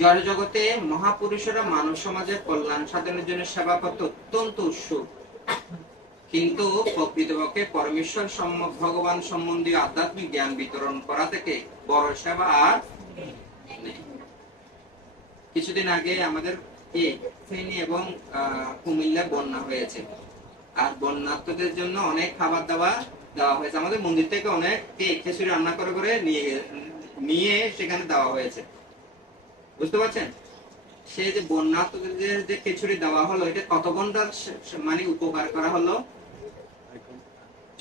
জড় জগতে মহাপুরুষেরা মানব সমাজের কল্যাণ সাধনের জন্য সেবা করতে অত্যন্ত উৎসুক, কিন্তু প্রকৃতপক্ষে পরমেশ্বর ভগবান সম্বন্ধীয় আধ্যাত্মিক জ্ঞান বিতরণ করা থেকে বড় সেবা আর নেই। কিছুদিন আগে আমাদের ফেনী এবং কুমিল্লা বন্যা হয়েছে, আর বন্যার্থদের জন্য অনেক খাবার দাবার দেওয়া হয়েছে। আমাদের মন্দির থেকে অনেক খিচুড়ি রান্না করে করে নিয়ে সেখানে দেওয়া হয়েছে, বুঝতে পারছেন? সে যে বন্যার্থদের যে খিচুড়ি দেওয়া হলো, এটা কত ঘন্টার মানে উপকার করা হলো?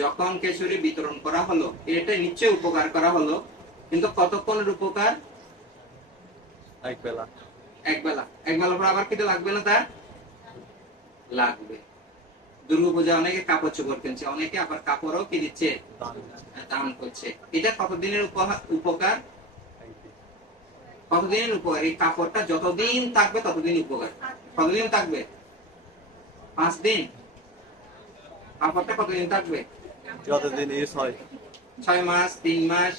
যখন খিচুড়ি বিতরণ করা হলো এটা নিশ্চয়ই উপকার করা হলো, কিন্তু কতক্ষণের উপকার? এক বেলা পর আবার খেতে লাগবে না? তার লাগবে। দুর্গাপূজা অনেকে কাপড় চোপড় কিনছে, অনেকে আবার কাপড়ও কি দিচ্ছে, দান করছে। এটা কতদিনের উপকার? কতদিনের উপকার? এই কাপড়টা যতদিন থাকবে ততদিন উপকার। কতদিন থাকবে? 5 দিন। কাপড়টা কতদিন থাকবে? যতদিন 6 মাস, 3 মাস,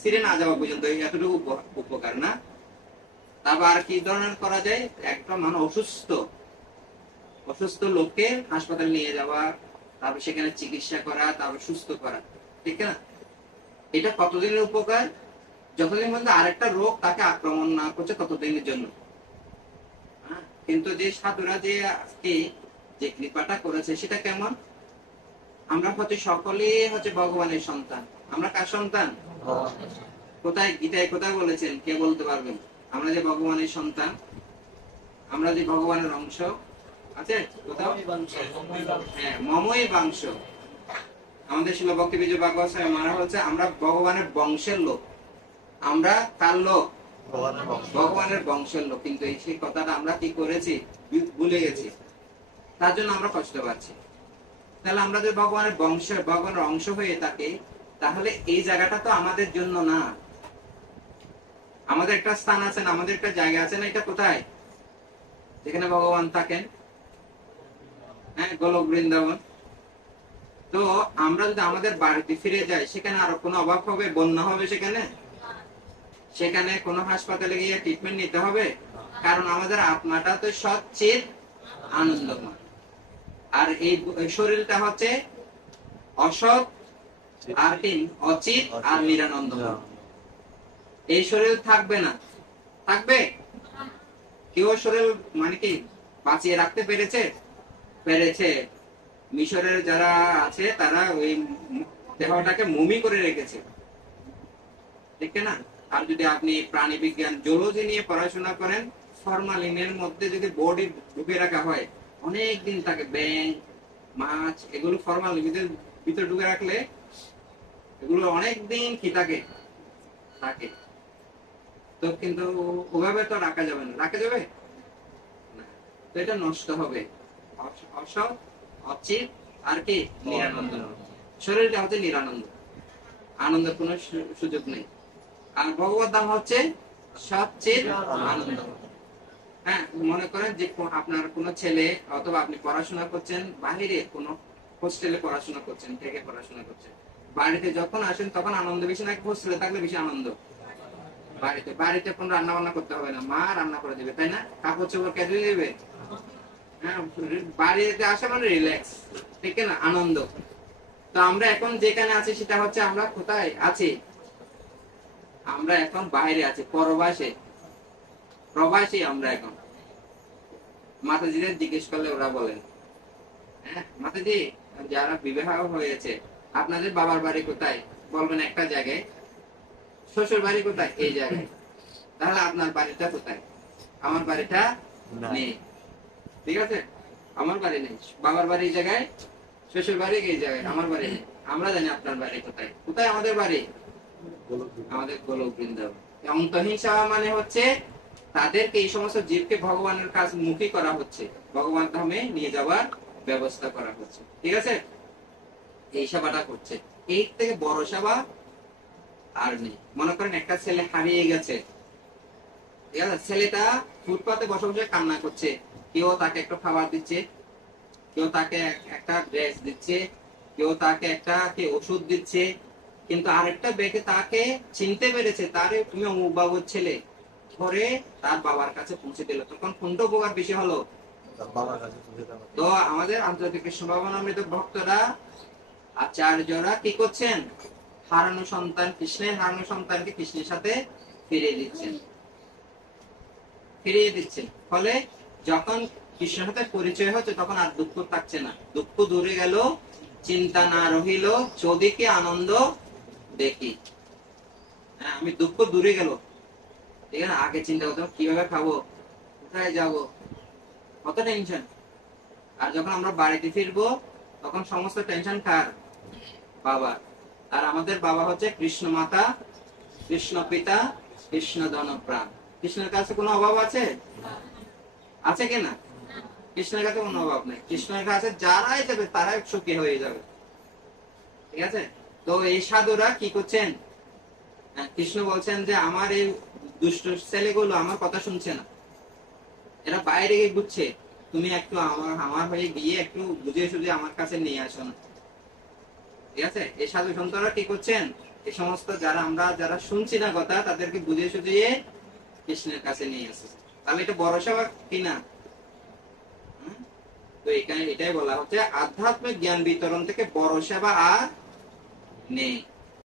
ছিঁড়ে না যাওয়া পর্যন্ত, এতটুকু উপকার না? তারপর আর কি ধরনের করা যায়? একটা মানুষ অসুস্থ লোককে হাসপাতালে নিয়ে যাওয়া, তারপর সেখানে চিকিৎসা করা, তারপর সুস্থ করা, ঠিক না? এটা কতদিনের উপকার? যতদিন পর্যন্ত আরেকটা রোগ তাকে আক্রমণ না করছে ততদিনের জন্য। কিন্তু যে সাধুরা যে কৃপাটা করেছে সেটা কেমন? আমরা হচ্ছে সকলে হচ্ছে ভগবানের সন্তান। আমরা কার সন্তান? কোথায় গীতায় কোথায় বলেছেন, কে বলতে পারবেন? আমরা যে ভগবানের সন্তান, আমরা যে ভগবানের অংশ আছে কোথাও? হ্যাঁ, মমই বাংশ। আমাদের শিল ভক্তি বিজয় ভাগবত মারা হচ্ছে আমরা ভগবানের বংশের লোক। আমরা কার লোক? ভগবানের বংশের লোক। কিন্তু সেই কথাটা আমরা কি করেছি? ভুলে গেছি। তার জন্য আমরা কষ্ট পাচ্ছি। তাহলে আমরা যে ভগবানের অংশ হয়ে থাকি, তাহলে এই জায়গাটা তো আমাদের জন্য না। আমাদের একটা স্থান আছে না, আমাদের একটা জায়গা আছে না? এটা কোথায়? যেখানে ভগবান থাকেন, হ্যাঁ, গোলক বৃন্দাবন। তো আমরা যদি আমাদের বাড়িতে ফিরে যাই, সেখানে আরো কোনো অভাব হবে? বন্যা হবে সেখানে কোনো হাসপাতালে গিয়ে ট্রিটমেন্ট নিতে হবে? কারণ আমাদের আত্মাটা তো সচ্চিত আনন্দময়, আর এই শরীরটা হচ্ছে অসৎ আর অচিত আর নিরানন্দময়। এই শরীর থাকবে না? থাকবে? কেউ শরীর মানে কি বাঁচিয়ে রাখতে পেরেছে? মিশরের যারা আছে তারা ওই দেহটাকে মমি করে রেখেছে, ঠিক না? আর যদি আপনি প্রাণী বিজ্ঞান জুলজি নিয়ে পড়াশোনা করেন, ফরমালিনের মধ্যে যদি বডি ঢুকে রাখা হয় অনেক দিন থাকে। ব্যাঙ, মাছ, এগুলো ফরমালিনের ভিতরে ঢুকে রাখলে এগুলো অনেক দিন কি থাকে। তো কিন্তু ওভাবে তো রাখা যাবে না। রাখা যাবে না, তো এটা নষ্ট হবে। অসৎ, অচিত আর কি নিরানন্দ। শরীরটা হচ্ছে নিরানন্দ, আনন্দের কোনো সুযোগ নেই। আর ভগবত ধাম হচ্ছে সচ্চিত আনন্দ। হ্যাঁ, মনে করেন যে আপনার কোনো ছেলে অথবা আপনি পড়াশোনা করছেন, বাহিরে কোনো হোস্টেলে পড়াশোনা করছেন, থেকে পড়াশোনা করছেন, বাড়িতে যখন আসেন তখন আনন্দ বেশি নাকি হোস্টেলে থাকলে বেশি আনন্দ? বাড়িতে কোনো রান্না বান্না করতে হবে না, মা রান্না করে দেবে, তাই না? কাপড় চোপড় কে ধুয়ে দেবে? হ্যাঁ, বাড়িতে আসা মানে রিল্যাক্স, ঠিক না? আনন্দ। তো আমরা এখন যেখানে আছি সেটা হচ্ছে আমরা কোথায় আছি? আমরা এখন বাইরে আছি, প্রবাসী আমরা এখন। মাতাজিদের জিজ্ঞেস করলে ওরা বলেন, হ্যাঁ মাতাজি, যারা বিবাহ হয়েছে আপনাদের বাবার বাড়ি কোথায়? বলবেন একটা জায়গায়। শ্বশুর বাড়ি কোথায়? এই জায়গায়। তাহলে আপনার বাড়িটা কোথায়? আমার বাড়িটা নেই, ঠিক আছে? আমার বাড়ি নেই, বাবার বাড়ি এই জায়গায়, শ্বশুর বাড়ি এই জায়গায়, আমার বাড়ি নেই। আমরা জানি আপনার বাড়ি কোথায়। কোথায় আমাদের বাড়ি? আমাদের গোলক বৃন্দাবন। অন্তহিংসা মানে হচ্ছে তাদেরকে, এই সমস্ত জীবকে ভগবানের কাজ মুখী করা হচ্ছে, ভগবান ধামে নিয়ে যাওয়ার ব্যবস্থা করা হচ্ছে, ঠিক আছে? এই সেবাটা করছে। এই থেকে বড় সেবা আর নেই। মনে করেন একটা ছেলে হারিয়ে গেছে, ঠিক আছে? ছেলেটা ফুটপাতে বসে বসে কান্না করছে, কেউ তাকে একটা খাবার দিচ্ছে, কেউ তাকে একটা ড্রেস দিচ্ছে, কেউ তাকে একটা ওষুধ দিচ্ছে, কিন্তু আরেকটা ব্যক্তি তাকে চিনতে পেরেছে, তারে তুমি অমুক বাবুর ছেলে, ধরে তার বাবার কাছে পৌঁছে দিল, তখন কোনটা উপকার বেশি হলো? বাবার কাছে পৌঁছে দেওয়া। তো আমাদের আন্তর্জাতিক কৃষ্ণ ভাবনামৃত ভক্তরা, আচার্যরা কি করছেন? হারানো সন্তান, কৃষ্ণের হারানো সন্তানকে কৃষ্ণের সাথে ফিরিয়ে দিচ্ছেন, ফিরিয়ে দিচ্ছেন। ফলে যখন কৃষ্ণের সাথে পরিচয় হচ্ছে তখন আর দুঃখ থাকছে না, দুঃখ দূরে গেল, চিন্তা না রহিল, চোদিকে আনন্দ দেখি। হ্যাঁ, আমি দুঃখ দূরে গেল, ঠিক আছে। আগে চিন্তা করতাম কিভাবে খাবো, কোথায় যাব, কত টেনশন। আর যখন আমরা বাড়িতে ফিরবো তখন সমস্ত টেনশন কার? বাবা। আর আমাদের বাবা হচ্ছে কৃষ্ণ মাতা, কৃষ্ণ পিতা, কৃষ্ণ ধনপ্রাণ। কৃষ্ণের কাছে কোনো অভাব আছে? আছে কিনা? কৃষ্ণের কাছে কোনো অভাব নেই। কৃষ্ণের কাছে যারাই যাবে তারাই সুখী হয়ে যাবে, ঠিক আছে। তো এই সাধুরা কি করছেন? কৃষ্ণ বলছেন যে আমার এই দুষ্ট ছেলেগুলো আমার কথা শুনছে না, এরা বাইরে গিয়ে বুঝছে, তুমি একটু আমার হয়ে গিয়ে একটু বুঝিয়ে সুঝিয়ে আমার কাছে নিয়ে আসো না, ঠিক আছে। এই সাধু সন্তরা কি করছেন? এই সমস্ত যারা শুনছি না কথা তাদেরকে বুঝিয়ে সুঝিয়ে কৃষ্ণের কাছে নিয়ে আসে। তাহলে এটা বড় সেবা কিনা? তো এটাই বলা হচ্ছে, আধ্যাত্মিক জ্ঞান বিতরণ থেকে বড় সেবা আর নেই।